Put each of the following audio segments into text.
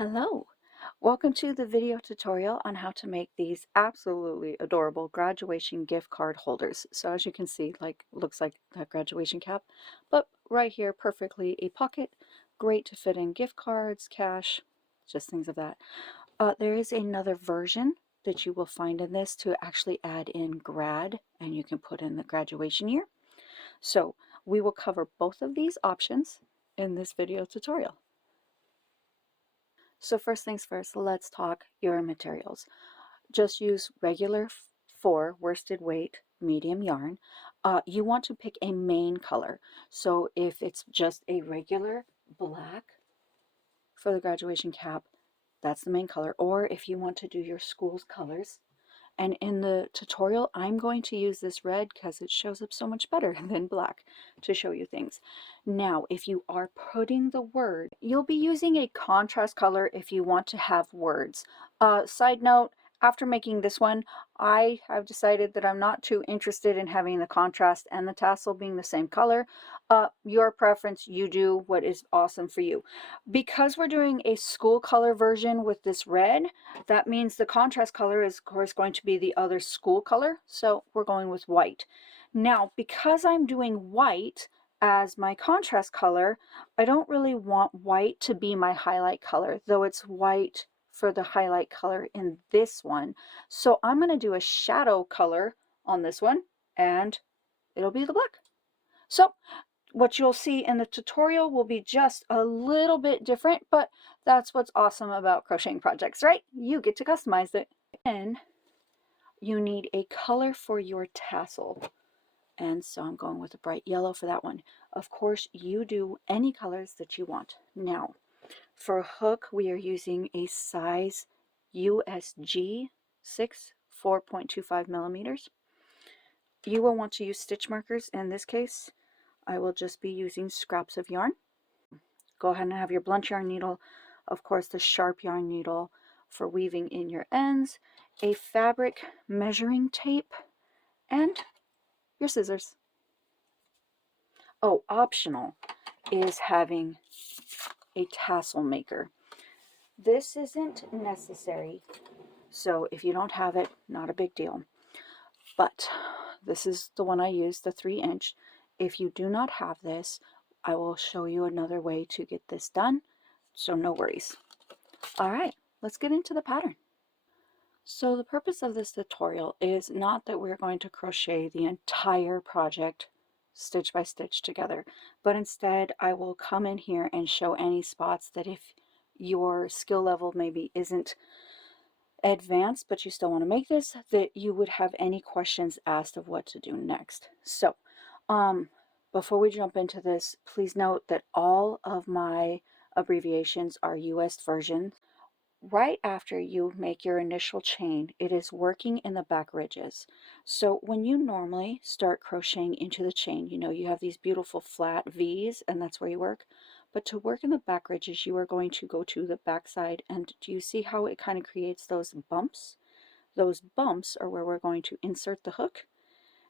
Hello! Welcome to the video tutorial on how to make these absolutely adorable graduation gift card holders. So as you can see, looks like that graduation cap, but right here perfectly a pocket, great to fit in gift cards, cash, just things of that. There is another version that you will find in this to actually add in grad, and you can put in the graduation year. So we will cover both of these options in this video tutorial. So first things first, let's talk your materials. Just use regular 4 worsted weight medium yarn. You want to pick a main color. So if it's just a regular black for the graduation cap, that's the main color. Or if you want to do your school's colors, and in the tutorial, I'm going to use this red because it shows up so much better than black to show you things. Now, if you are putting the word, you'll be using a contrast color if you want to have words. Side note, after making this one, I have decided that I'm not too interested in having the contrast and the tassel being the same color. Your preference, you do what is awesome for you. Because we're doing a school color version with this red, that means the contrast color is of course going to be the other school color, so we're going with white. Now, because I'm doing white as my contrast color, I don't really want white to be my highlight color, though it's white for the highlight color in this one. So I'm going to do a shadow color on this one, and it'll be the black. So what you'll see in the tutorial will be just a little bit different, but that's what's awesome about crocheting projects, right? You get to customize it. And you need a color for your tassel. And so I'm going with a bright yellow for that one. Of course, you do any colors that you want. Now, for a hook, we are using a size USG 6, 4.25 millimeters. You will want to use stitch markers in this case. I will just be using scraps of yarn. Go ahead and have your blunt yarn needle, of course the sharp yarn needle for weaving in your ends, a fabric measuring tape, and your scissors. Oh, optional is having a tassel maker. This isn't necessary, so if you don't have it, not a big deal. But this is the one I use, the 3-inch. If you do not have this, I will show you another way to get this done, so no worries. All right, let's get into the pattern. So the purpose of this tutorial is not that we're going to crochet the entire project stitch by stitch together, but instead I will come in here and show any spots that if your skill level maybe isn't advanced but you still want to make this, that you would have any questions asked of what to do next. So before we jump into this, please note that all of my abbreviations are US versions. Right after you make your initial chain, it is working in the back ridges. So when you normally start crocheting into the chain, you know you have these beautiful flat V's and that's where you work. But to work in the back ridges, you are going to go to the back side, and do you see how it kind of creates those bumps? Those bumps are where we're going to insert the hook.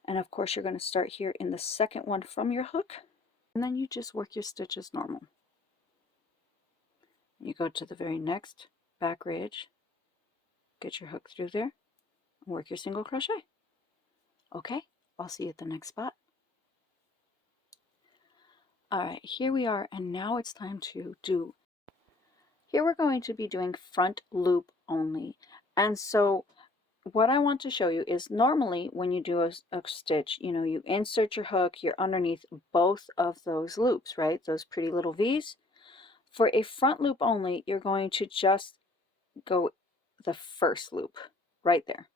And of course you're going to start here in the second one from your hook, and then you just work your stitches normal. You go to the very next back ridge, get your hook through there, and work your single crochet. Okay, I'll see you at the next spot. Alright, here we are, and now it's time to do, here we're going to be doing front loop only. And so what I want to show you is normally when you do a stitch, you know, you insert your hook, you're underneath both of those loops, right? Those pretty little V's. For a front loop only, you're going to just go the first loop right there.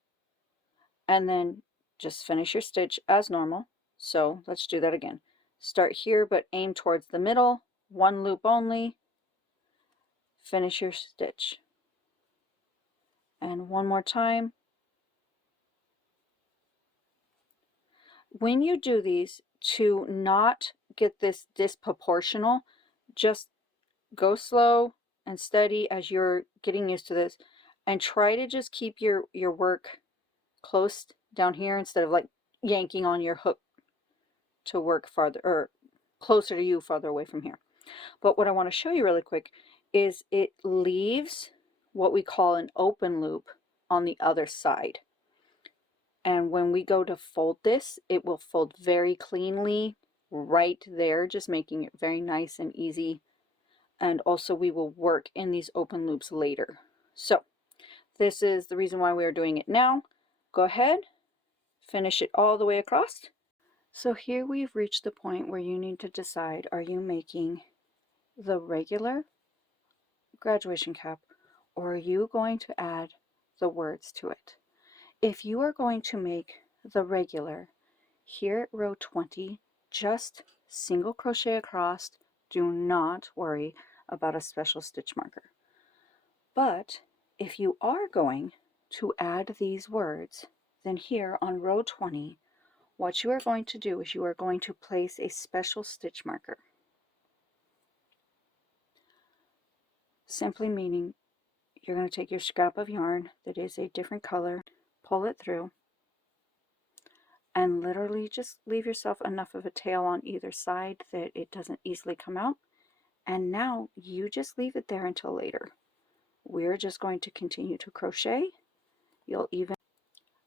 And then just finish your stitch as normal. So let's do that again. Start here, but aim towards the middle, one loop only, finish your stitch. And one more time. When you do these, to not get this disproportional, just go slow and steady as you're getting used to this, and try to just keep your work close down here instead of like yanking on your hook to work farther or closer to you, farther away from here. But what I want to show you really quick is it leaves what we call an open loop on the other side. And when we go to fold this, it will fold very cleanly right there, just making it very nice and easy. And also we will work in these open loops later. So this is the reason why we are doing it now. Go ahead, finish it all the way across. So here we've reached the point where you need to decide, are you making the regular graduation cap, or are you going to add the words to it? If you are going to make the regular, here at row 20, just single crochet across. Do not worry about a special stitch marker. But if you are going to add these words, then here on row 20, what you are going to do is you are going to place a special stitch marker. Simply meaning you're going to take your scrap of yarn that is a different color, pull it through, and literally just leave yourself enough of a tail on either side that it doesn't easily come out. And now you just leave it there until later. We're just going to continue to crochet. You'll even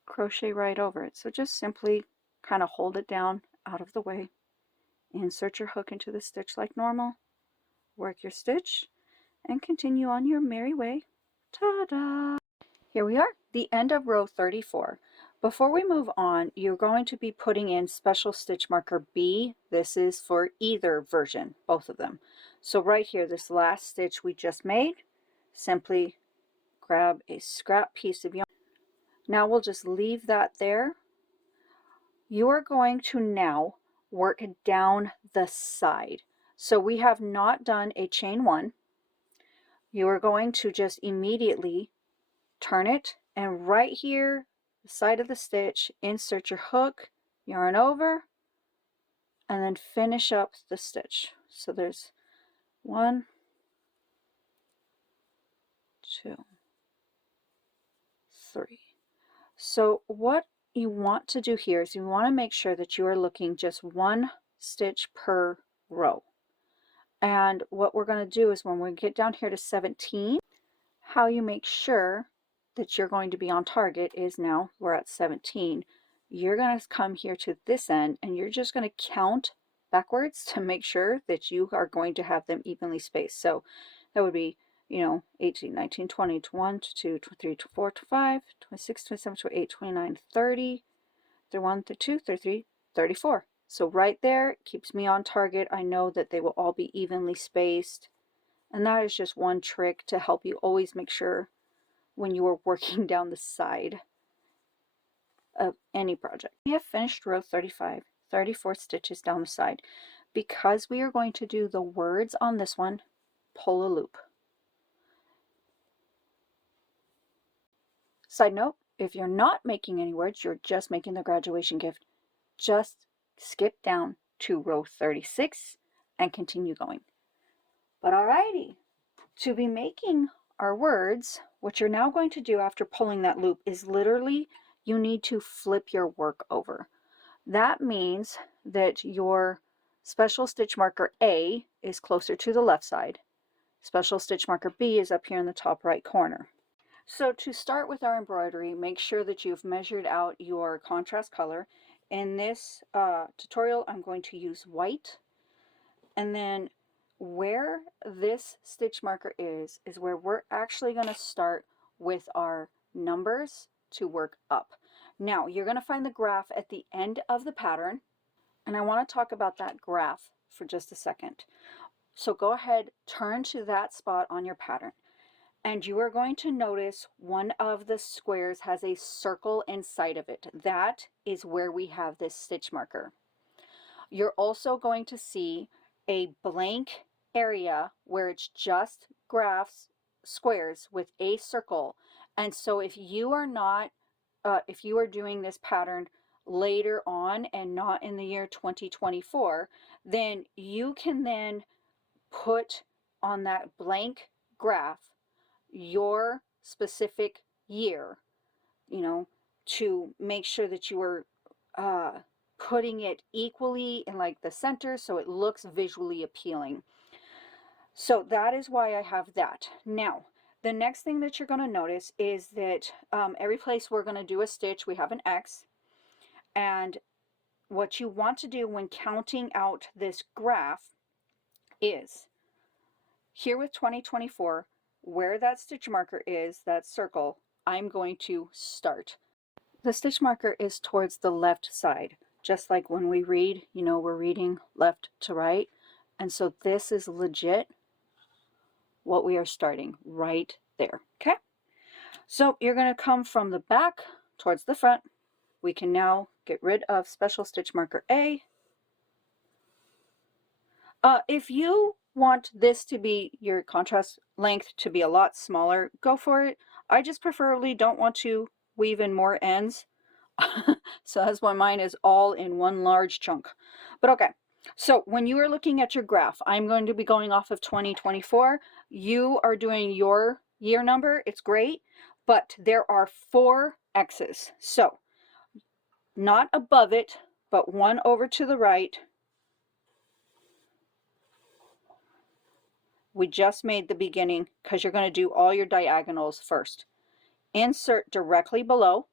crochet right over it. So just simply kind of hold it down out of the way. Insert your hook into the stitch like normal. Work your stitch and continue on your merry way. Ta-da! Here we are, the end of row 34. Before we move on, you're going to be putting in special stitch marker B. This is for either version, both of them. So right here, this last stitch we just made, simply grab a scrap piece of yarn. Now we'll just leave that there. You are going to now work down the side. So we have not done a chain one. You are going to just immediately turn it, and right here, the side of the stitch, insert your hook, yarn over, and then finish up the stitch. So there's 1, 2, 3. So what you want to do here is you want to make sure that you are looking just 1 stitch per row. And what we're going to do is when we get down here to 17, how you make sure that you're going to be on target is, now we're at 17, you're going to come here to this end and you're just going to count backwards to make sure that you are going to have them evenly spaced. So that would be, 18, 19, 20, 21, 22, 23, 24, 25, 26, 27, 28, 29, 30, 31, 32, 33, 34. So right there keeps me on target. I know that they will all be evenly spaced. And that is just one trick to help you always make sure when you are working down the side of any project. We have finished row 35, 34 stitches down the side. Because we are going to do the words on this one, pull a loop. Side note, if you're not making any words, you're just making the graduation gift, just skip down to row 36 and continue going. But alrighty, to be making our words, what you're now going to do after pulling that loop is literally you need to flip your work over. That means that your special stitch marker A is closer to the left side. Special stitch marker B is up here in the top right corner. So to start with our embroidery, make sure that you've measured out your contrast color. In this tutorial, I'm going to use white. And then where this stitch marker is where we're actually going to start with our numbers to work up. Now, you're going to find the graph at the end of the pattern, and I want to talk about that graph for just a second. So go ahead, turn to that spot on your pattern, and you are going to notice one of the squares has a circle inside of it. That is where we have this stitch marker. You're also going to see a blank area where it's just graphs, squares with a circle. And so if you are not, if you are doing this pattern later on and not in the year 2024, then you can then put on that blank graph your specific year, to make sure that you are putting it equally in like the center so it looks visually appealing. So that is why I have that. Now, the next thing that you're going to notice is that every place we're going to do a stitch, we have an X. And what you want to do when counting out this graph is, here with 2024, where that stitch marker is, that circle, I'm going to start. The stitch marker is towards the left side, just like when we read, you know, we're reading left to right. And so this is legit what we are starting right there, okay? So you're going to come from the back towards the front. We can now get rid of special stitch marker A. If you want this to be, your contrast length to be a lot smaller, go for it. I just preferably don't want to weave in more ends. So that's why mine is all in one large chunk. But okay, so when you are looking at your graph, I'm going to be going off of 2024. You are doing your year number, it's great, but there are 4 X's. So not above it, but one over to the right. We just made the beginning because you're going to do all your diagonals first. Insert directly below.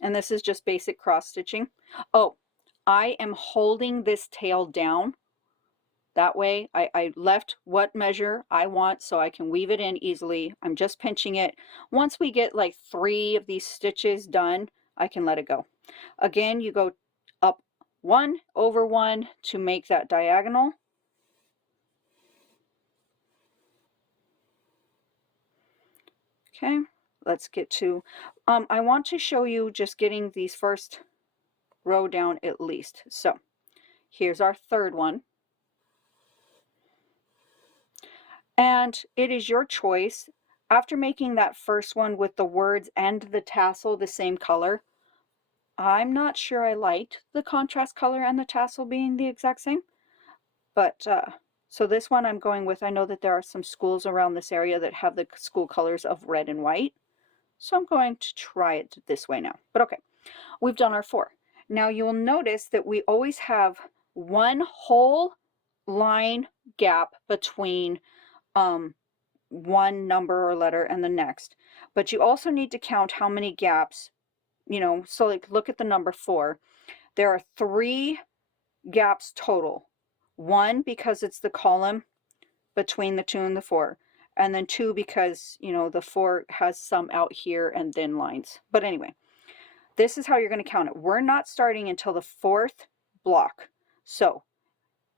And this is just basic cross stitching. Oh, I am holding this tail down. That way I left what measure I want so I can weave it in easily. I'm just pinching it. Once we get like 3 of these stitches done, I can let it go. Again, you go up 1 over 1 to make that diagonal. Okay, let's get to, I want to show you just getting these first row down at least. So here's our third one. And it is your choice. After making that first one with the words and the tassel the same color, I'm not sure I liked the contrast color and the tassel being the exact same. But so this one I'm going with, I know that there are some schools around this area that have the school colors of red and white. So I'm going to try it this way now. But okay, we've done our 4. Now you'll notice that we always have one whole line gap between one number or letter and the next. But you also need to count how many gaps, you know, so like look at the number 4. There are 3 gaps total. 1 because it's the column between the 2 and the 4. And then 2 because, you know, the 4 has some out here and thin lines. But anyway, this is how you're going to count it. We're not starting until the 4th block. So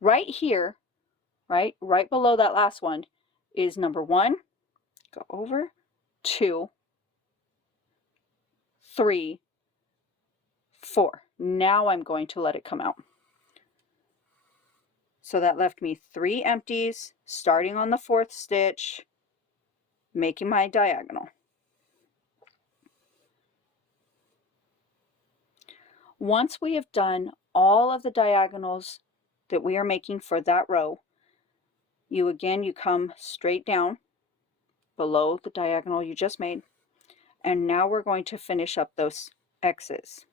right here, right below that last one is number 1, go over, 2, 3, 4. Now I'm going to let it come out. So that left me 3 empties, starting on the 4th stitch, making my diagonal. Once we have done all of the diagonals that we are making for that row, you come straight down below the diagonal you just made, and now we're going to finish up those X's.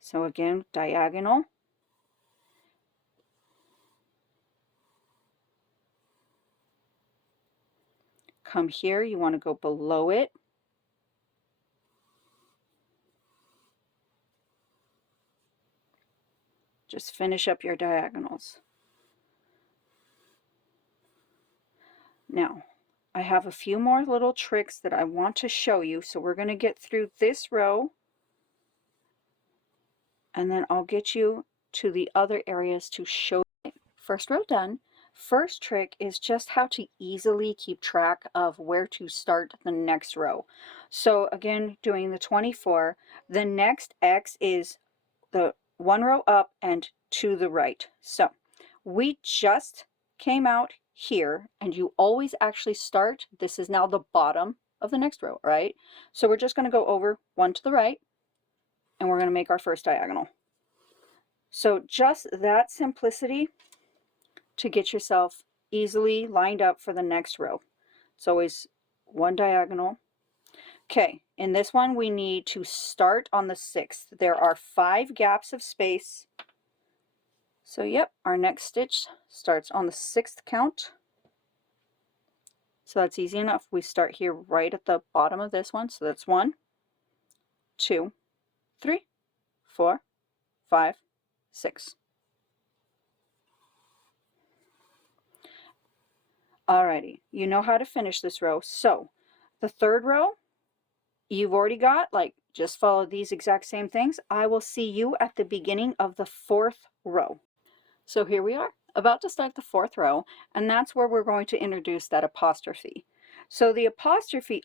So again, diagonal, come here, you want to go below it, just finish up your diagonals. Now, I have a few more little tricks that I want to show you, so we're going to get through this row, and then I'll get you to the other areas to show you. First row done. First trick is just how to easily keep track of where to start the next row. So again, doing the 24, the next X is the 1 row up and to the right. So we just came out here, and you always actually start, this is now the bottom of the next row, right? So we're just going to go over 1 to the right, and we're going to make our first diagonal. So just that simplicity to get yourself easily lined up for the next row. It's always 1 diagonal. Okay, in this one we need to start on the 6th. There are 5 gaps of space So yep, our next stitch starts on the 6th count. So that's easy enough. We start here right at the bottom of this one. So that's 1, 2, 3, 4, 5, 6. Alrighty, you know how to finish this row. So the 3rd row, you've already got, like, just follow these exact same things. I will see you at the beginning of the 4th row. So here we are, about to start the 4th row, and that's where we're going to introduce that apostrophe. So the apostrophe,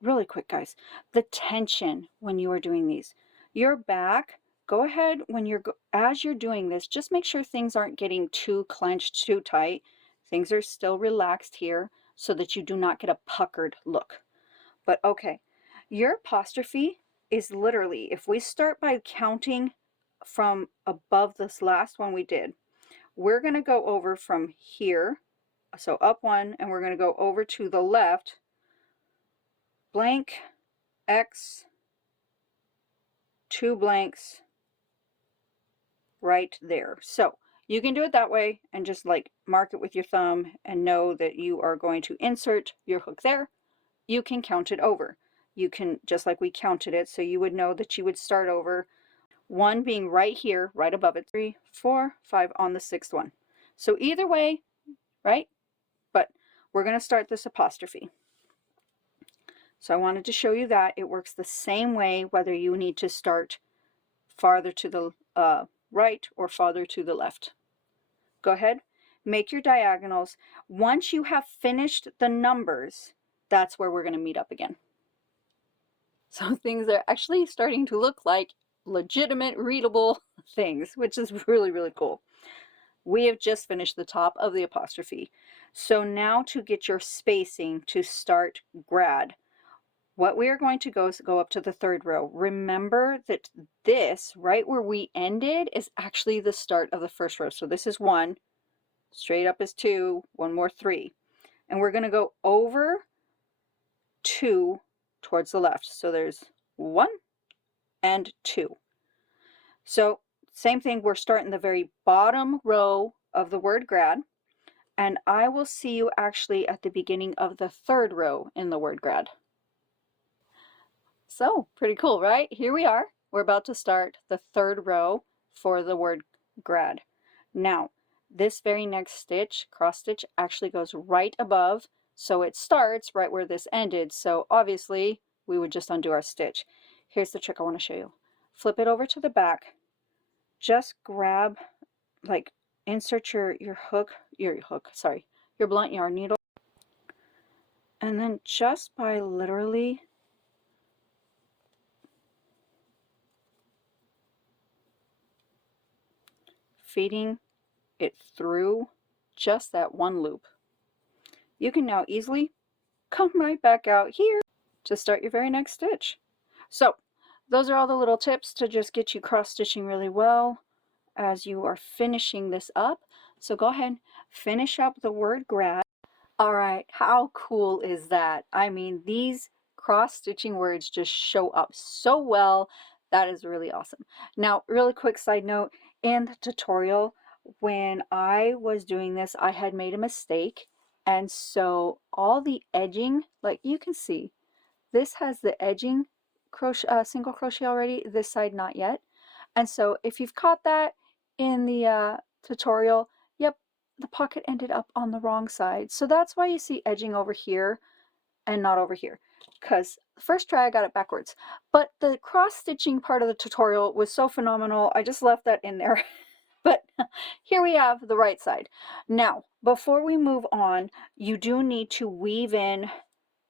really quick guys, the tension when you are doing these. Your back, go ahead when as you're doing this, just make sure things aren't getting too clenched, too tight. Things are still relaxed here so that you do not get a puckered look. But okay, your apostrophe is literally, if we start by counting from above this last one we did, we're going to go over from here, so up 1, and we're going to go over to the left, blank, X, 2 blanks, right there. So you can do it that way and just like mark it with your thumb and know that you are going to insert your hook there. You can count it over. You can, just like we counted it, so you would know that you would start over, 1 being right here, right above it, 3, 4, 5 on the 6th one. So either way, right? But we're going to start this apostrophe. So I wanted to show you that it works the same way whether you need to start farther to the right or farther to the left. Go ahead, make your diagonals. Once you have finished the numbers, that's where we're going to meet up again. So things are actually starting to look like legitimate readable things, which is really, really cool. We have just finished the top of the apostrophe. So now to get your spacing to start grad, what we are going to go is go up to the 3rd row. Remember that this, right where we ended, is actually the start of the 1st row. So this is 1, straight up is 2, 1 more 3. And we're going to go over 2 towards the left. So there's 1 and 2. So same thing, we're starting the very bottom row of the word grad, and I will see you actually at the beginning of the 3rd row in the word grad. So pretty cool, right? Here we are. We're about to start the 3rd row for the word grad. Now, this very next stitch, cross stitch, actually goes right above, so it starts right where this ended. So obviously, we would just undo our stitch. Here's the trick I want to show you. Flip it over to the back. Just grab, like, insert your blunt yarn needle, and then just by literally feeding it through just that one loop, you can now easily come right back out here to start your very next stitch. So those are all the little tips to just get you cross stitching really well as you are finishing this up. So go ahead, finish up the word grad. All right, how cool is that? I mean, these cross stitching words just show up so well. That is really awesome. Now, really quick side note, in the tutorial, when I was doing this, I had made a mistake. And so all the edging, like you can see, this has the edging single crochet already, this side not yet. And so if you've caught that in the tutorial, yep, the pocket ended up on the wrong side. So that's why you see edging over here and not over here, because the first try I got it backwards. But the cross stitching part of the tutorial was so phenomenal, I just left that in there. But here we have the right side. Now, before we move on, you do need to weave in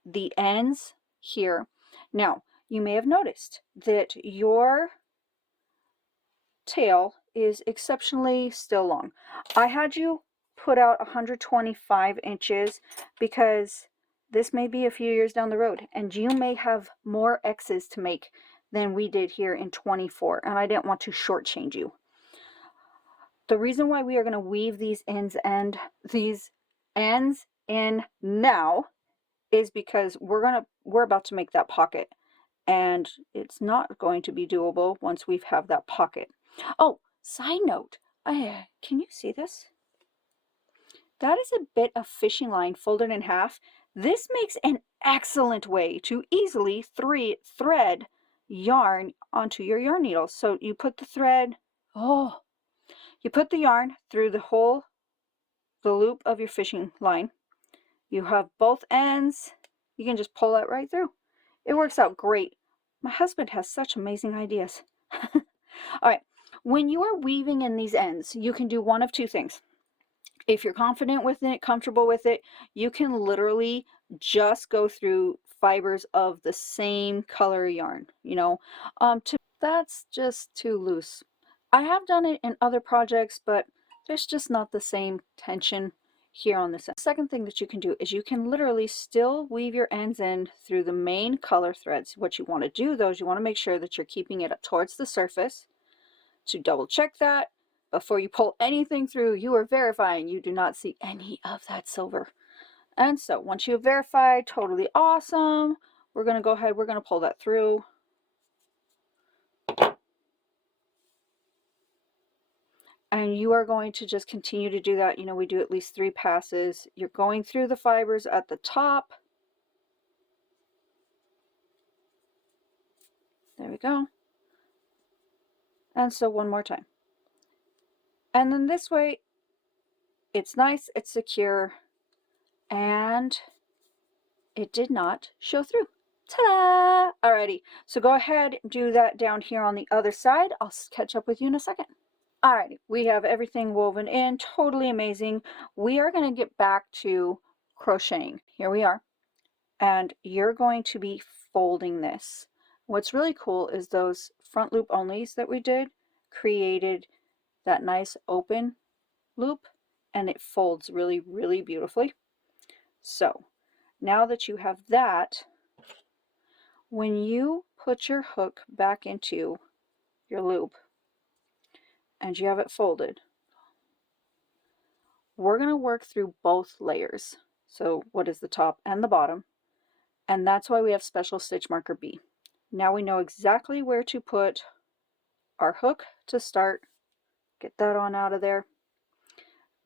the ends here. Now, you may have noticed that your tail is exceptionally still long. I had you put out 125 inches because this may be a few years down the road and you may have more X's to make than we did here in 24, and I didn't want to shortchange you. The reason why we are going to weave these ends in now is because we're about to make that pocket, and it's not going to be doable once we have that pocket. Oh, side note, can you see this? That is a bit of fishing line folded in half. This makes an excellent way to easily thread yarn onto your yarn needle. So you put the thread, you put the yarn through the loop of your fishing line. You have both ends. You can just pull it right through. It works out great. My husband has such amazing ideas. All right, when you are weaving in these ends, you can do one of two things. If you're confident with it, comfortable with it, you can literally just go through fibers of the same color yarn, you know. That's just too loose. I have done it in other projects, but there's just not the same tension here on this end. The second thing that you can do is you can literally still weave your ends in through the main color threads. What you want to do though is you want to make sure that you're keeping it up towards the surface. To double check that before you pull anything through, you are verifying you do not see any of that silver. And so once you have verified, totally awesome, we're going to go ahead, we're going to pull that through. And you are going to just continue to do that. You know, we do at least 3 passes. You're going through the fibers at the top. There we go. And so one more time. And then this way, it's nice, it's secure, and it did not show through. Ta-da! Alrighty, so go ahead and do that down here on the other side. I'll catch up with you in a second. Alrighty, we have everything woven in, totally amazing. We are going to get back to crocheting. Here we are. And you're going to be folding this. What's really cool is those front loop onlys that we did created that nice open loop, and it folds really, really beautifully. So now that you have that, when you put your hook back into your loop and you have it folded, we're going to work through both layers. So what is the top and the bottom, and that's why we have special stitch marker B. Now we know exactly where to put our hook to start. Get that on out of there.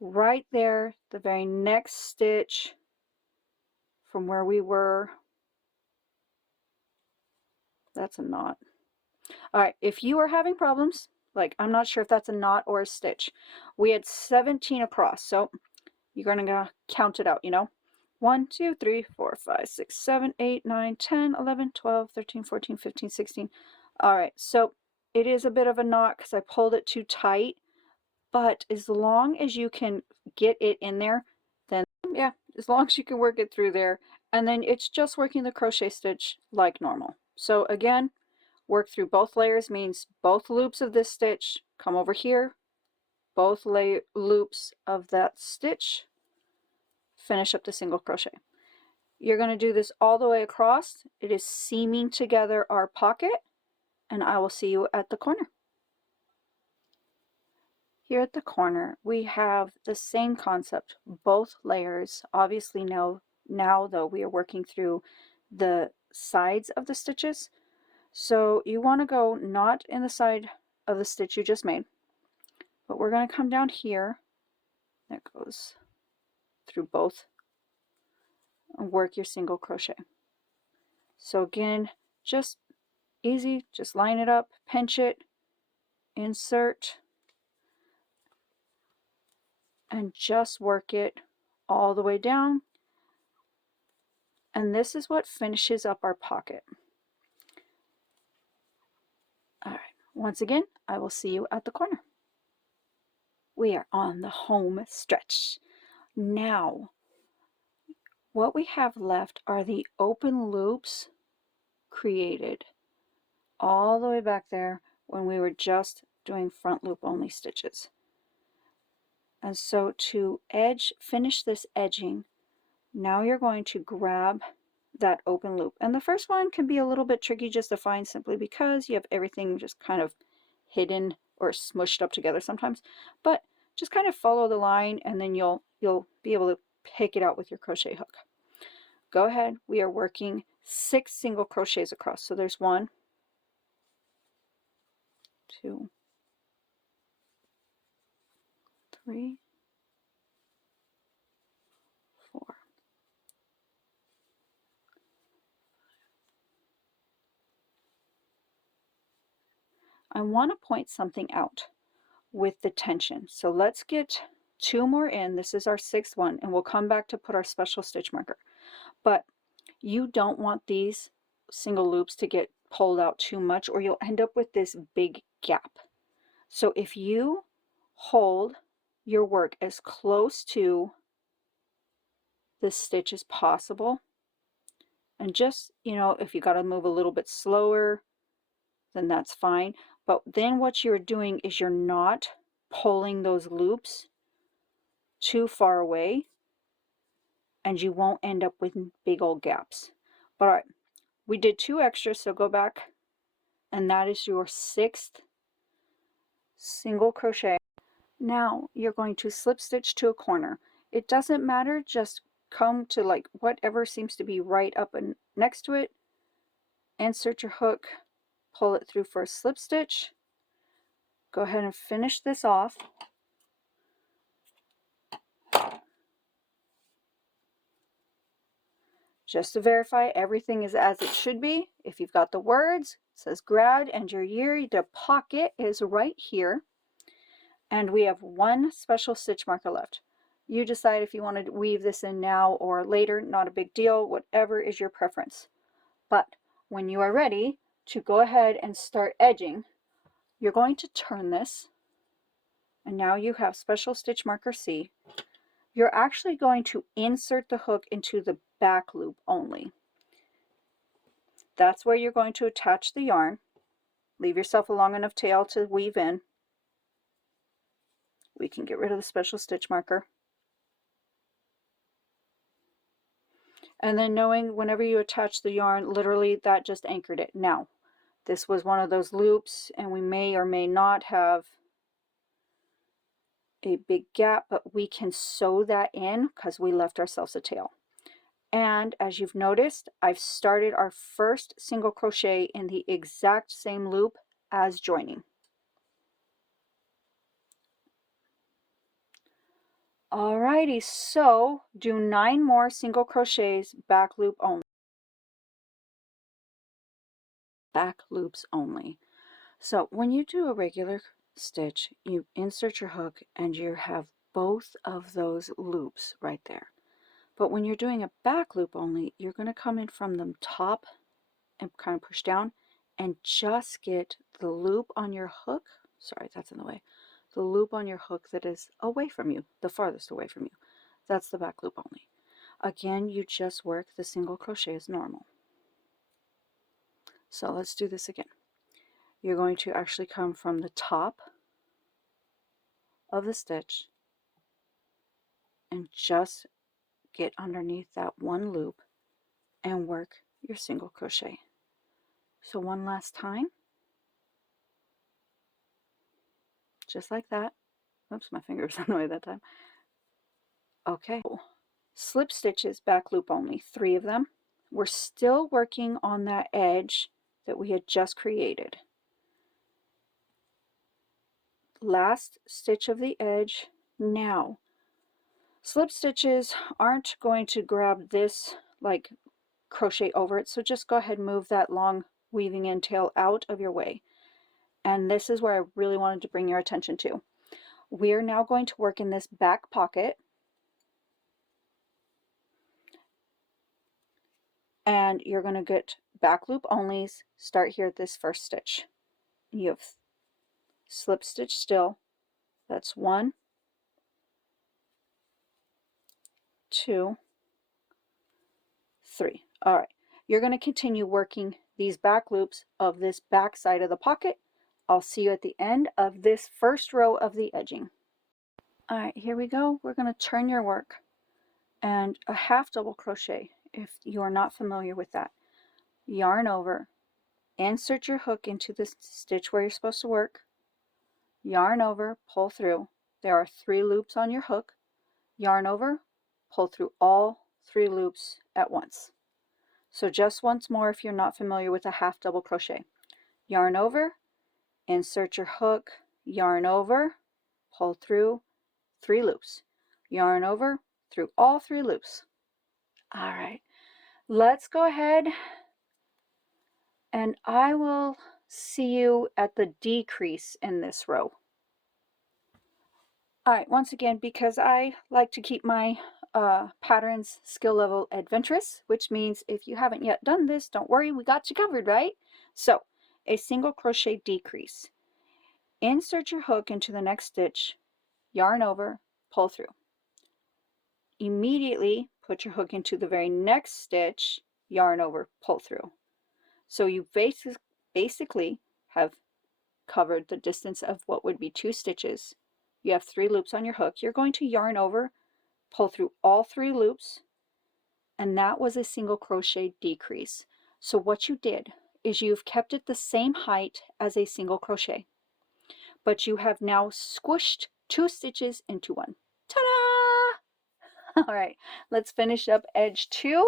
Right there, the very next stitch from where we were. That's a knot. All right, if you are having problems, like I'm not sure if that's a knot or a stitch, we had 17 across, so you're going to count it out, you know. 1, 2, 3, 4, 5, 6, 7, 8, 9, 10, 11, 12, 13, 14, 15, 16. All right, so it is a bit of a knot because I pulled it too tight, but as long as you can get it in there, then yeah, as long as you can work it through there, and then it's just working the crochet stitch like normal. So again, work through both layers means both loops of this stitch come over here, both loops of that stitch, finish up the single crochet. You're going to do this all the way across. It is seaming together our pocket, and I will see you at the corner. Here at the corner, we have the same concept, both layers. Obviously now though, we are working through the sides of the stitches. So you want to go not in the side of the stitch you just made, but we're going to come down here. That goes through both and work your single crochet. So again, just easy, just line it up, pinch it, insert, and just work it all the way down. And this is what finishes up our pocket. All right, once again, I will see you at the corner. We are on the home stretch. Now, what we have left are the open loops created all the way back there when we were just doing front loop only stitches. And so to finish this edging, now you're going to grab that open loop. And the first one can be a little bit tricky just to find simply because you have everything just kind of hidden or smushed up together sometimes. But just kind of follow the line and then you'll be able to pick it out with your crochet hook. Go ahead, we are working 6 single crochets across. So there's 1, 2, 3, 4. I want to point something out with the tension. So let's get 2 more in. This is our 6th one, and we'll come back to put our special stitch marker. But you don't want these single loops to get pulled out too much, or you'll end up with this big gap. So if you hold your work as close to the stitch as possible, and just, if you got to move a little bit slower, then that's fine. But then what you're doing is you're not pulling those loops too far away, and you won't end up with big old gaps. But all right, we did 2 extras, so go back, and that is your 6th single crochet. Now you're going to slip stitch to a corner. It doesn't matter, just come to like whatever seems to be right up and next to it, insert your hook, pull it through for a slip stitch. Go ahead and finish this off. Just to verify everything is as it should be. If you've got the words, it says grad, and your year, the pocket is right here. And we have 1 special stitch marker left. You decide if you want to weave this in now or later, not a big deal, whatever is your preference. But when you are ready to go ahead and start edging, you're going to turn this, and now you have special stitch marker C. You're actually going to insert the hook into the back loop only. That's where you're going to attach the yarn. Leave yourself a long enough tail to weave in. We can get rid of the special stitch marker. And then knowing whenever you attach the yarn, literally that just anchored it. Now, this was one of those loops, and we may or may not have a big gap, but we can sew that in because we left ourselves a tail. And as you've noticed, I've started our first single crochet in the exact same loop as joining. Alrighty, so do 9 more single crochets, back loop only. Back loops only. So when you do a regular stitch, you insert your hook and you have both of those loops right there. But when you're doing a back loop only, you're going to come in from the top and kind of push down and just get the loop on your hook. Sorry, that's in the way. The loop on your hook that is away from you, the farthest away from you. That's the back loop only. Again, you just work the single crochet as normal. So let's do this again. You're going to actually come from the top of the stitch and just get underneath that 1 loop and work your single crochet. So one last time, just like that. Oops, my finger was in the way that time. Okay, slip stitches, back loop only, 3 of them. We're still working on that edge that we had just created. Last stitch of the edge. Now, slip stitches aren't going to grab this like crochet over it, so just go ahead and move that long weaving in tail out of your way. And this is where I really wanted to bring your attention to. We're now going to work in this back pocket, and you're going to get back loop onlys. Start here at this first stitch. You have slip stitch still. That's 1, 2, 3. All right, you're going to continue working these back loops of this back side of the pocket. I'll see you at the end of this first row of the edging. All right, here we go. We're going to turn your work and a half double crochet if you are not familiar with that. Yarn over, insert your hook into the stitch where you're supposed to work, yarn over, pull through. There are 3 loops on your hook. Yarn over, pull through all 3 loops at once. So just once more if you're not familiar with a half double crochet. Yarn over, insert your hook, yarn over, pull through, 3 loops. Yarn over through all 3 loops. All right, let's go ahead and I will see you at the decrease in this row. All right, once again, because I like to keep my patterns skill level adventurous, which means if you haven't yet done this, don't worry, we got you covered, right? So, a single crochet decrease. Insert your hook into the next stitch, yarn over, pull through. Immediately put your hook into the very next stitch, yarn over, pull through. So you basically have covered the distance of what would be 2 stitches. You have 3 loops on your hook. You're going to yarn over, pull through all 3 loops, and that was a single crochet decrease. So what you did is you've kept it the same height as a single crochet, but you have now squished 2 stitches into one. Ta-da! All right, let's finish up edge 2.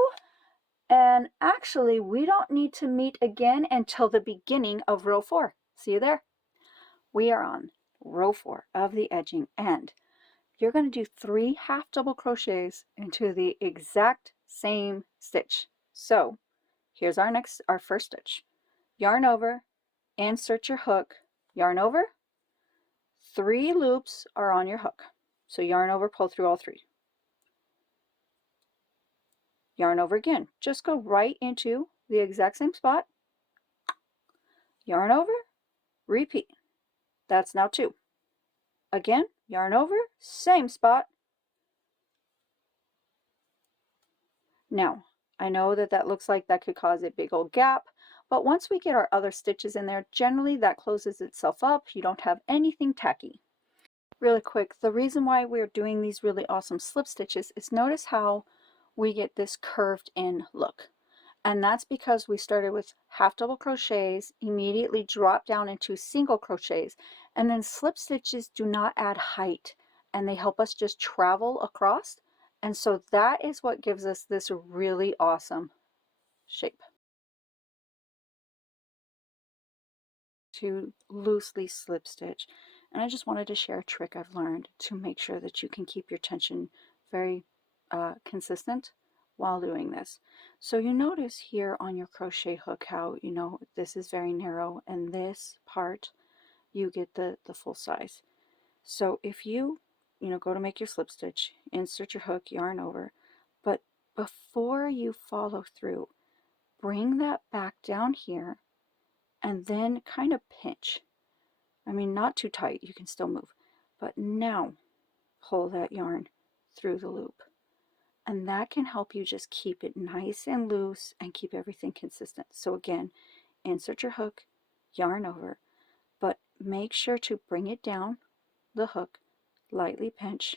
And actually, we don't need to meet again until the beginning of row 4. See you there. We are on row 4 of the edging, and you're going to do 3 half double crochets into the exact same stitch. So here's our first stitch. Yarn over, insert your hook, yarn over, 3 loops are on your hook. So yarn over, pull through all 3. Yarn over again. Just go right into the exact same spot. Yarn over, repeat. That's now 2. Again, yarn over, same spot. Now, I know that that looks like that could cause a big old gap, but once we get our other stitches in there, generally that closes itself up. You don't have anything tacky. Really quick, the reason why we're doing these really awesome slip stitches is notice how we get this curved in look. And that's because we started with half double crochets, immediately dropped down into single crochets, and then slip stitches do not add height, and they help us just travel across. And so that is what gives us this really awesome shape. To loosely slip stitch. And I just wanted to share a trick I've learned to make sure that you can keep your tension very consistent while doing this. So you notice here on your crochet hook how, you know, this is very narrow, and this part you get the full size. So if you go to make your slip stitch, insert your hook, yarn over, but before you follow through, bring that back down here and then kind of pinch. I mean, not too tight, you can still move, but now pull that yarn through the loop. And that can help you just keep it nice and loose and keep everything consistent. So again, insert your hook, yarn over, but make sure to bring it down the hook, lightly pinch,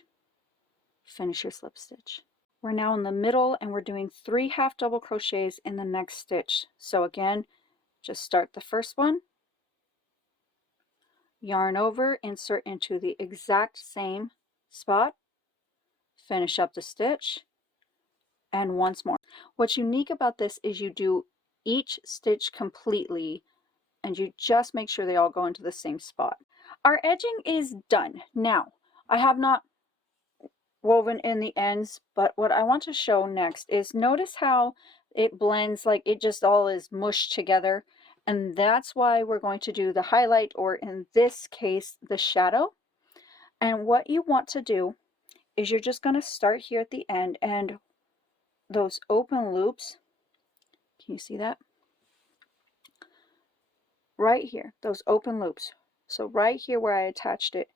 finish your slip stitch. We're now in the middle and we're doing 3 half double crochets in the next stitch. So again, just start the first one, yarn over, insert into the exact same spot, finish up the stitch, and once more. What's unique about this is you do each stitch completely and you just make sure they all go into the same spot. Our edging is done. Now, I have not woven in the ends, but what I want to show next is notice how it blends, like it just all is mushed together, and that's why we're going to do the highlight, or in this case the shadow. And what you want to do is you're just going to start here at the end, and those open loops, can you see that? Right here, those open loops. So right here where I attached it,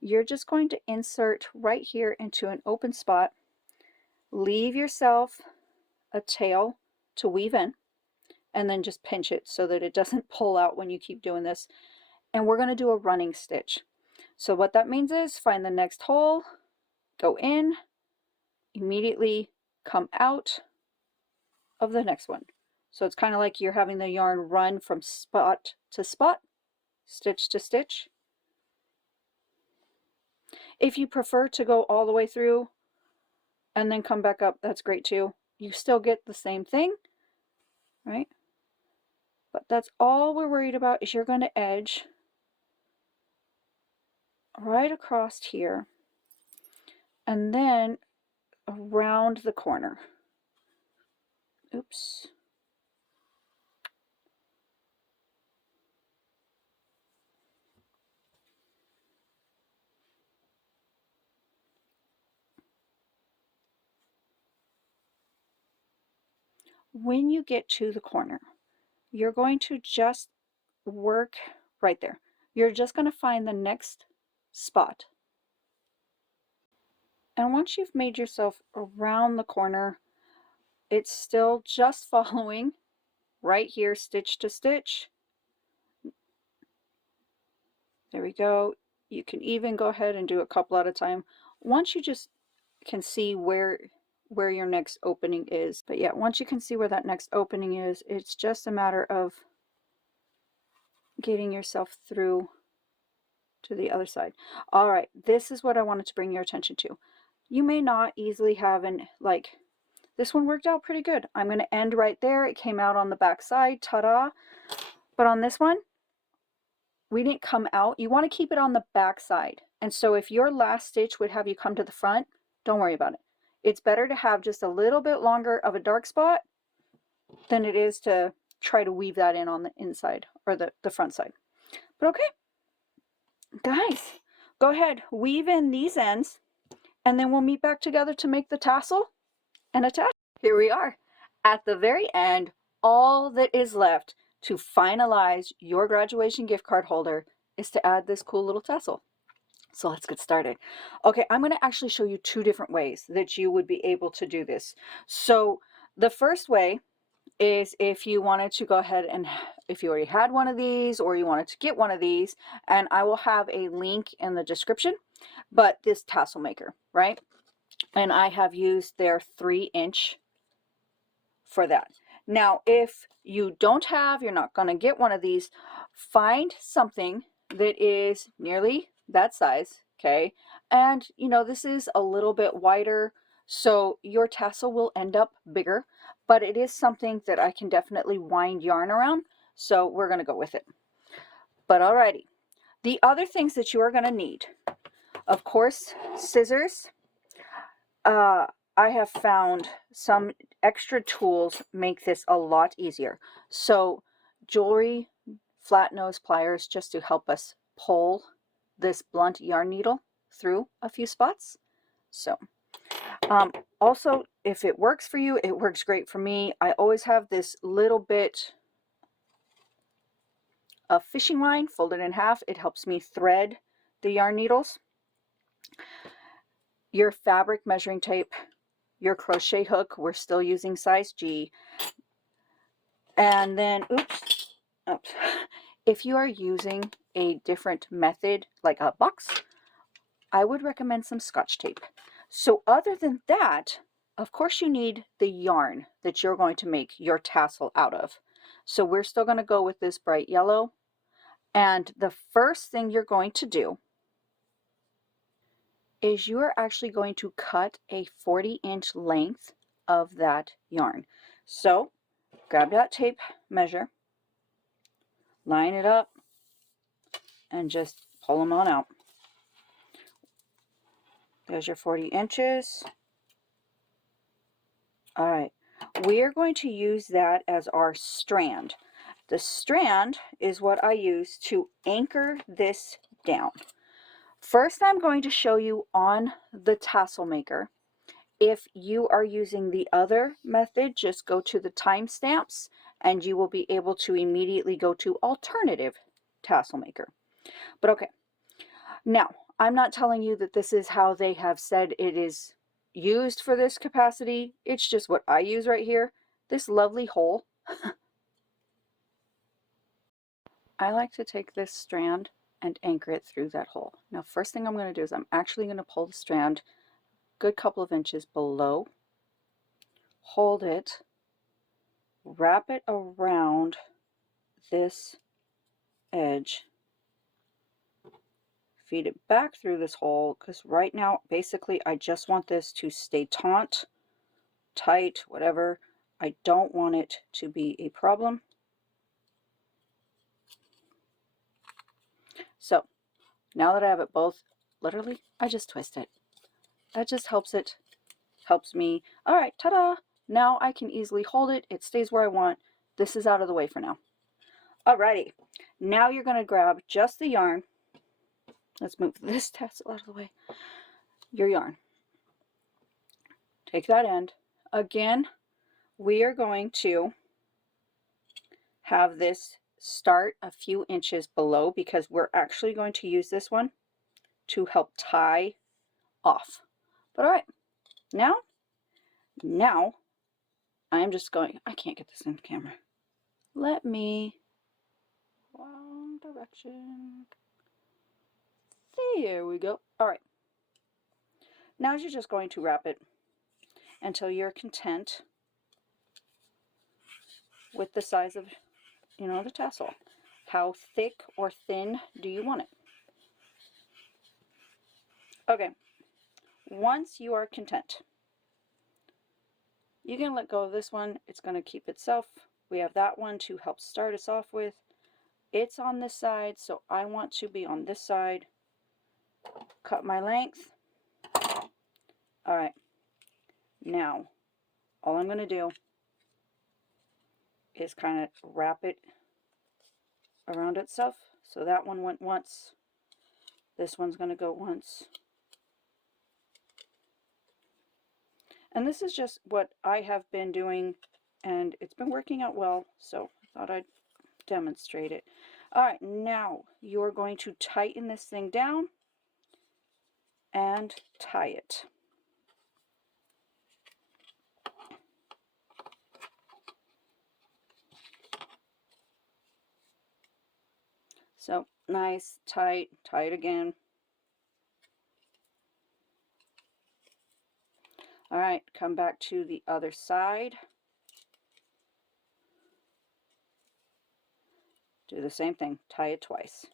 you're just going to insert right here into an open spot, leave yourself a tail to weave in, and then just pinch it so that it doesn't pull out when you keep doing this. And we're going to do a running stitch. So what that means is find the next hole, go in, immediately come out of the next one. So it's kind of like you're having the yarn run from spot to spot, stitch to stitch. If you prefer to go all the way through and then come back up, that's great too. You still get the same thing, right? But that's all we're worried about, is you're going to edge right across here. and then around the corner. Oops. When you get to the corner, you're going to just work right there. You're just going to find the next spot. And once you've made yourself around the corner, it's still just following right here, stitch to stitch. There we go. You can even go ahead and do a couple at a time. Once you just can see where your next opening is. But yeah, once you can see where that next opening is, it's just a matter of getting yourself through to the other side. All right, this is what I wanted to bring your attention to. You may not easily have like, this one worked out pretty good. I'm going to end right there. It came out on the back side, ta-da. But on this one, we didn't come out. You want to keep it on the back side. And so if your last stitch would have you come to the front, don't worry about it. It's better to have just a little bit longer of a dark spot than it is to try to weave that in on the inside or the front side. But okay, guys, go ahead, weave in these ends, and then we'll meet back together to make the tassel and attach. Here we are at the very end. All that is left to finalize your graduation gift card holder is to add this cool little tassel. So let's get started. Okay, I'm going to actually show you two different ways that you would be able to do this. So the first way is if you wanted to go ahead and if you already had one of these or you wanted to get one of these, and I will have a link in the description, but this tassel maker, right? And I have used their 3-inch for that. Now, if you don't have, you're not going to get one of these, find something that is nearly that size, okay? And, you know, this is a little bit wider, so your tassel will end up bigger, but it is something that I can definitely wind yarn around, so we're going to go with it. But alrighty, the other things that you are going to need, of course, scissors. I have found some extra tools make this a lot easier. So jewelry flat nose pliers, just to help us pull this blunt yarn needle through a few spots. So also, if it works for you, it works great for me. I always have this little bit of fishing line folded in half. It helps me thread the yarn needles. Your fabric measuring tape, your crochet hook, we're still using size G. And then, oops, if you are using a different method, like a box, I would recommend some Scotch tape. So other than that, of course you need the yarn that you're going to make your tassel out of. So we're still going to go with this bright yellow. And the first thing you're going to do is you are actually going to cut a 40-inch length of that yarn. So grab that tape measure, line it up, and just pull them on out. There's your 40 inches. All right, we are going to use that as our strand. The strand is what I use to anchor this down. First, I'm going to show you on the tassel maker. If you are using the other method, just go to the timestamps and you will be able to immediately go to alternative tassel maker. But okay, now I'm not telling you that this is how they have said it is used for this capacity. It's just what I use right here. This lovely hole. I like to take this strand and anchor it through that hole. Now, first thing I'm going to do is I'm actually going to pull the strand a good couple of inches below, hold it, wrap it around this edge, feed it back through this hole, because right now basically I just want this to stay taut, tight, whatever. I don't want it to be a problem. So now that I have it both, literally I just twist it That just helps me. All right, ta-da! Now I can easily hold it. It stays where I want. This is out of the way for now. Alrighty, now you're going to grab just the yarn. Let's move this tassel out of the way. Your yarn. Take that end. Again, we are going to have this start a few inches below because we're actually going to use this one to help tie off. But all right, now I'm just going, I can't get this in camera. Let me, wrong direction. There we go. All right. Now you're just going to wrap it until you're content with the size of, the tassel. How thick or thin do you want it? Okay. Once you are content, you can let go of this one. It's going to keep itself. We have that one to help start us off with. It's on this side, so I want to be on this side. Cut my length. All right. Now, all I'm going to do is kind of wrap it around itself. So that one went once. This one's going to go once. And this is just what I have been doing, and it's been working out well, so I thought I'd demonstrate it. All right, now you're going to tighten this thing down and tie it. So nice, tight, tie it again. All right, come back to the other side. Do the same thing, tie it twice.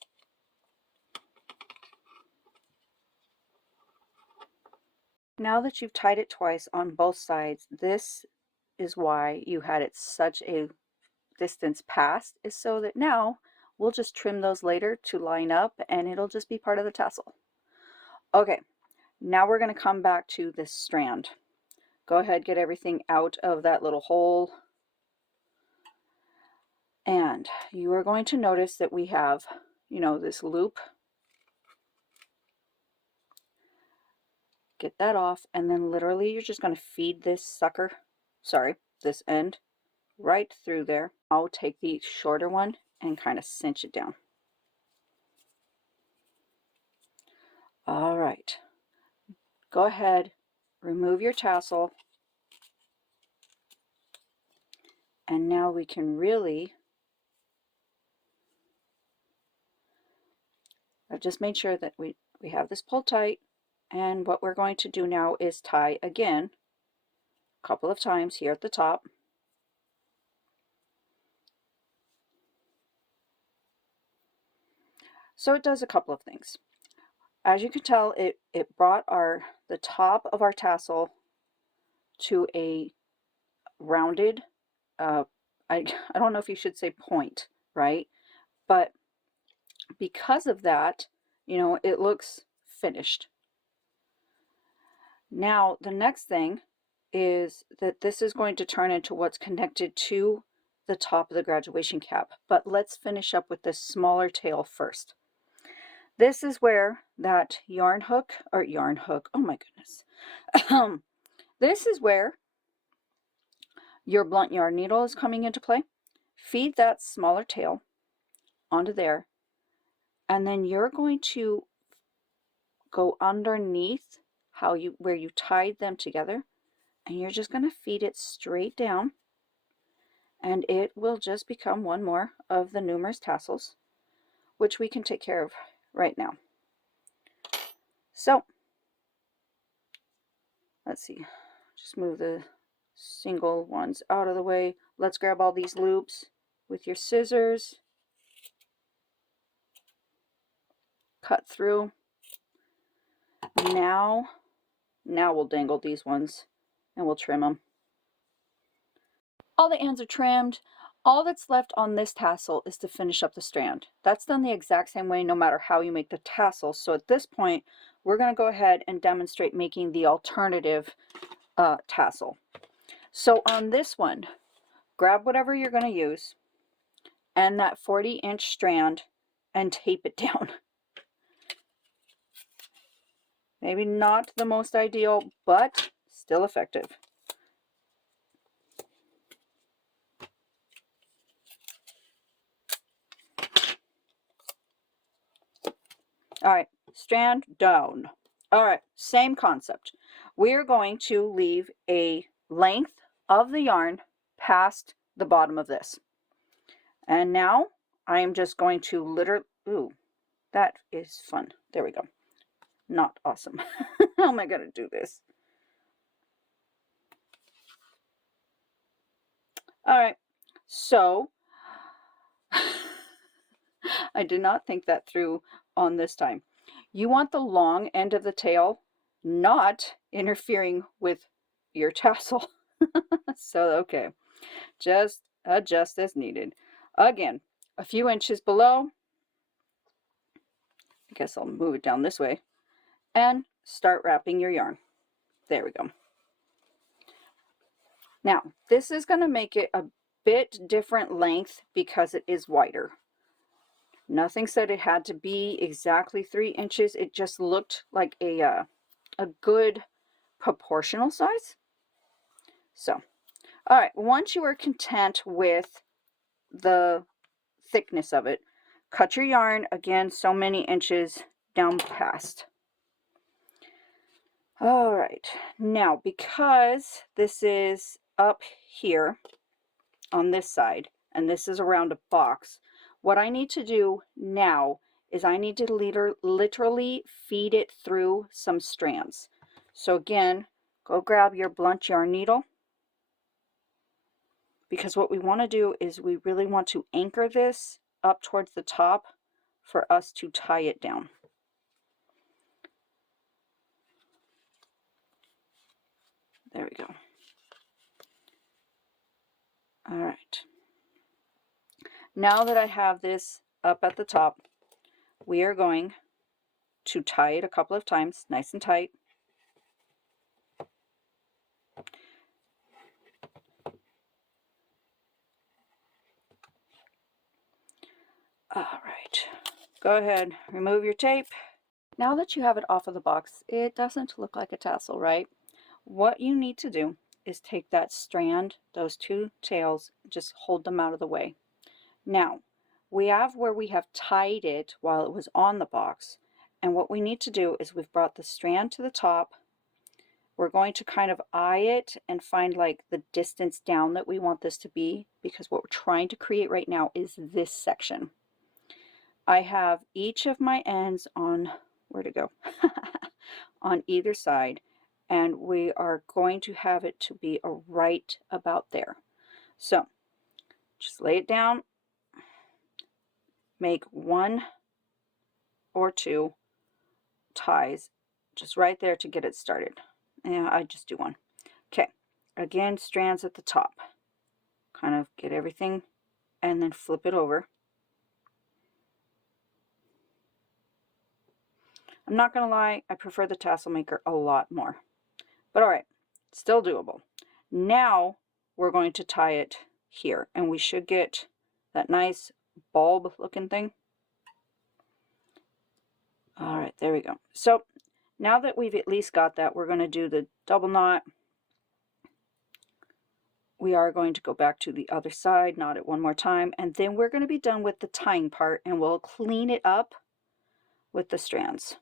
Now that you've tied it twice on both sides, this is why you had it such a distance past, is so that now we'll just trim those later to line up and it'll just be part of the tassel. Okay, now we're going to come back to this strand. Go ahead, get everything out of that little hole. And you are going to notice that we have, this loop. Get that off, and then literally you're just going to feed this this end right through there. I'll take the shorter one and kind of cinch it down. All right. Go ahead, remove your tassel. And now we can really, I've just made sure that we have this pulled tight. And what we're going to do now is tie again a couple of times here at the top. So it does a couple of things. As you can tell, it brought the top of our tassel to a rounded, I don't know if you should say point, right? But because of that, it looks finished. Now, the next thing is that this is going to turn into what's connected to the top of the graduation cap. But let's finish up with this smaller tail first. This is where that yarn hook, oh my goodness. This is where your blunt yarn needle is coming into play. Feed that smaller tail onto there, and then you're going to go underneath where you tied them together, and you're just going to feed it straight down, and it will just become one more of the numerous tassels, which we can take care of right now. So let's see, just move the single ones out of the way. Let's grab all these loops with your scissors, cut through. Now we'll dangle these ones and we'll trim them. All the ends are trimmed. All that's left on this tassel is to finish up the strand. That's done the exact same way no matter how you make the tassel. So at this point, we're going to go ahead and demonstrate making the alternative tassel. So on this one, grab whatever you're going to use and that 40-inch strand and tape it down. Maybe not the most ideal, but still effective. All right, strand down. All right, same concept. We're going to leave a length of the yarn past the bottom of this. And now I am just going to literally, ooh, that is fun. There we go. Not awesome. How am I going to do this? All right, so I did not think that through on this time. You want the long end of the tail not interfering with your tassel. So, okay, just adjust as needed. Again, a few inches below. I guess I'll move it down this way and start wrapping your yarn. There we go. Now, this is going to make it a bit different length because it is wider. Nothing said it had to be exactly 3 inches. It just looked like a good proportional size. So, all right, once you are content with the thickness of it, cut your yarn again so many inches down past. All right, now because this is up here on this side and this is around a box, what I need to do now is I need to literally feed it through some strands. So again, go grab your blunt yarn needle, because what we want to do is we really want to anchor this up towards the top for us to tie it down. There we go. All right. Now that I have this up at the top, we are going to tie it a couple of times, nice and tight. All right, go ahead, remove your tape. Now that you have it off of the box, it doesn't look like a tassel, right? What you need to do is take that strand, those two tails, just hold them out of the way. Now, we have where we have tied it while it was on the box, and what we need to do is we've brought the strand to the top. We're going to kind of eye it and find like the distance down that we want this to be, because what we're trying to create right now is this section. I have each of my ends on, where to go, on either side, and we are going to have it to be right about there. So just lay it down, make 1 or 2 ties just right there to get it started. And I just do 1. Okay, again, strands at the top. Kind of get everything and then flip it over. I'm not going to lie, I prefer the tassel maker a lot more. But all right, still doable. Now we're going to tie it here, and we should get that nice bulb looking thing. All right, there we go. So now that we've at least got that, we're going to do the double knot. We are going to go back to the other side, knot it one more time, and then we're going to be done with the tying part, and we'll clean it up with the strands.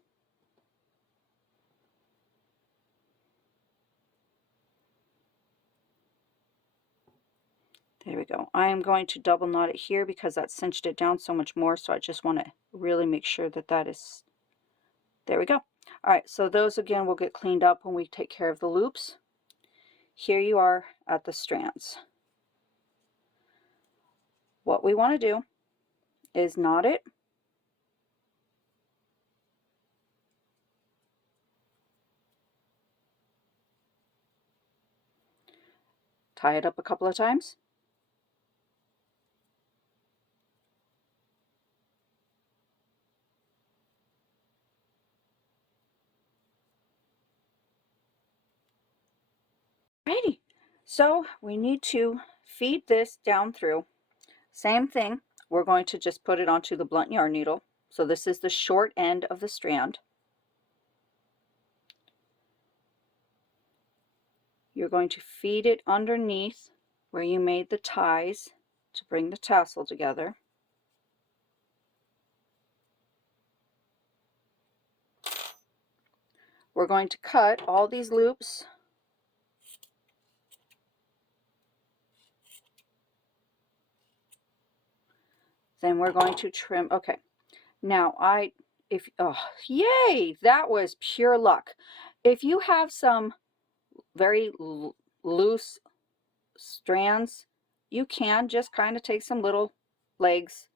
There we go. I am going to double knot it here because that cinched it down so much more, so I just want to really make sure that that is, there we go. All right, so those again will get cleaned up when we take care of the loops. Here you are at the strands. What we want to do is knot it. Tie it up a couple of times. So we need to feed this down through. Same thing, we're going to just put it onto the blunt yarn needle. So this is the short end of the strand. You're going to feed it underneath where you made the ties to bring the tassel together. We're going to cut all these loops. Then we're going to trim. Okay, now yay, that was pure luck. If you have some very loose strands, you can just kind of take some little legs,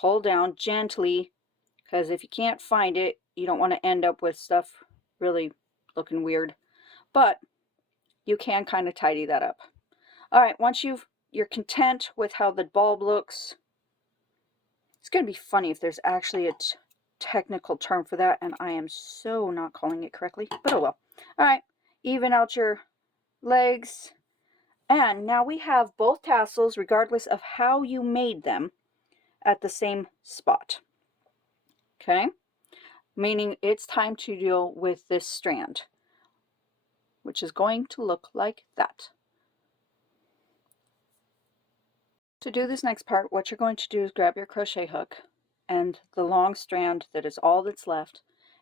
pull down gently, because if you can't find it, you don't want to end up with stuff really looking weird. But you can kind of tidy that up. All right, once you're content with how the bulb looks, it's going to be funny if there's actually a technical term for that, and I am so not calling it correctly, but oh well. All right, even out your legs, and now we have both tassels, regardless of how you made them, at the same spot. Okay, meaning it's time to deal with this strand, which is going to look like that. To do this next part, what you're going to do is grab your crochet hook and the long strand that is all that's left.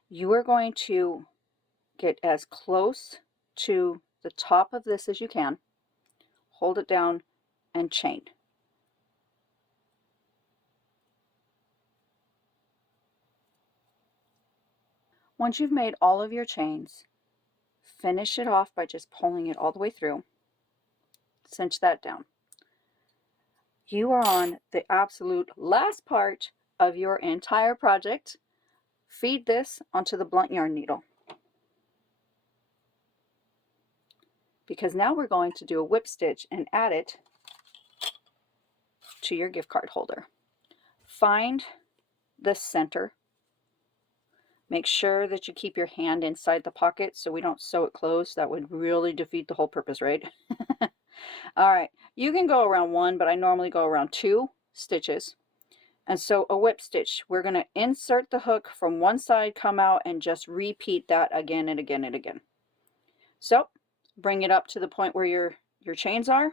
You are going to get as close to the top of this as you can, hold it down, and chain. Once you've made all of your chains, finish it off by just pulling it all the way through. Cinch that down. You are on the absolute last part of your entire project. Feed this onto the blunt yarn needle, because now we're going to do a whip stitch and add it to your gift card holder. Find the center. Make sure that you keep your hand inside the pocket so we don't sew it closed. That would really defeat the whole purpose, right? All right, you can go around 1, but I normally go around 2 stitches. And so a whip stitch, we're going to insert the hook from one side, come out, and just repeat that again and again and again. So bring it up to the point where your chains are,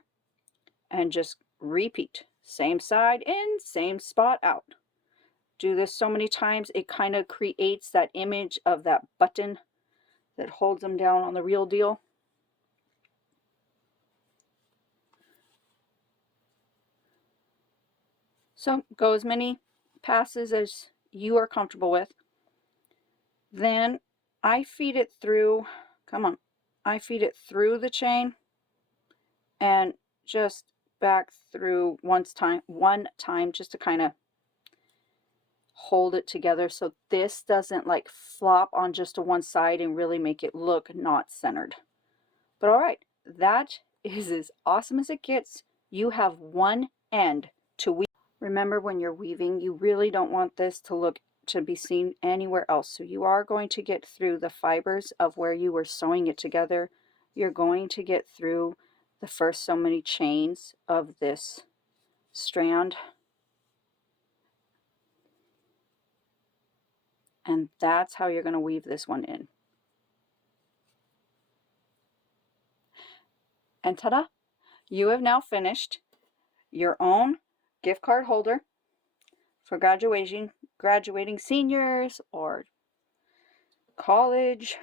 and just repeat. Same side in, same spot out. Do this so many times, it kind of creates that image of that button that holds them down on the real deal. So go as many passes as you are comfortable with. Then I feed it through, I feed it through the chain and just back through one time just to kind of hold it together so this doesn't like flop on just to one side and really make it look not centered. But all right, that is as awesome as it gets. You have one end to weave. Remember, when you're weaving, you really don't want this to be seen anywhere else. So you are going to get through the fibers of where you were sewing it together. You're going to get through the first so many chains of this strand. And that's how you're going to weave this one in. And ta-da! You have now finished your own gift card holder for graduating seniors or college.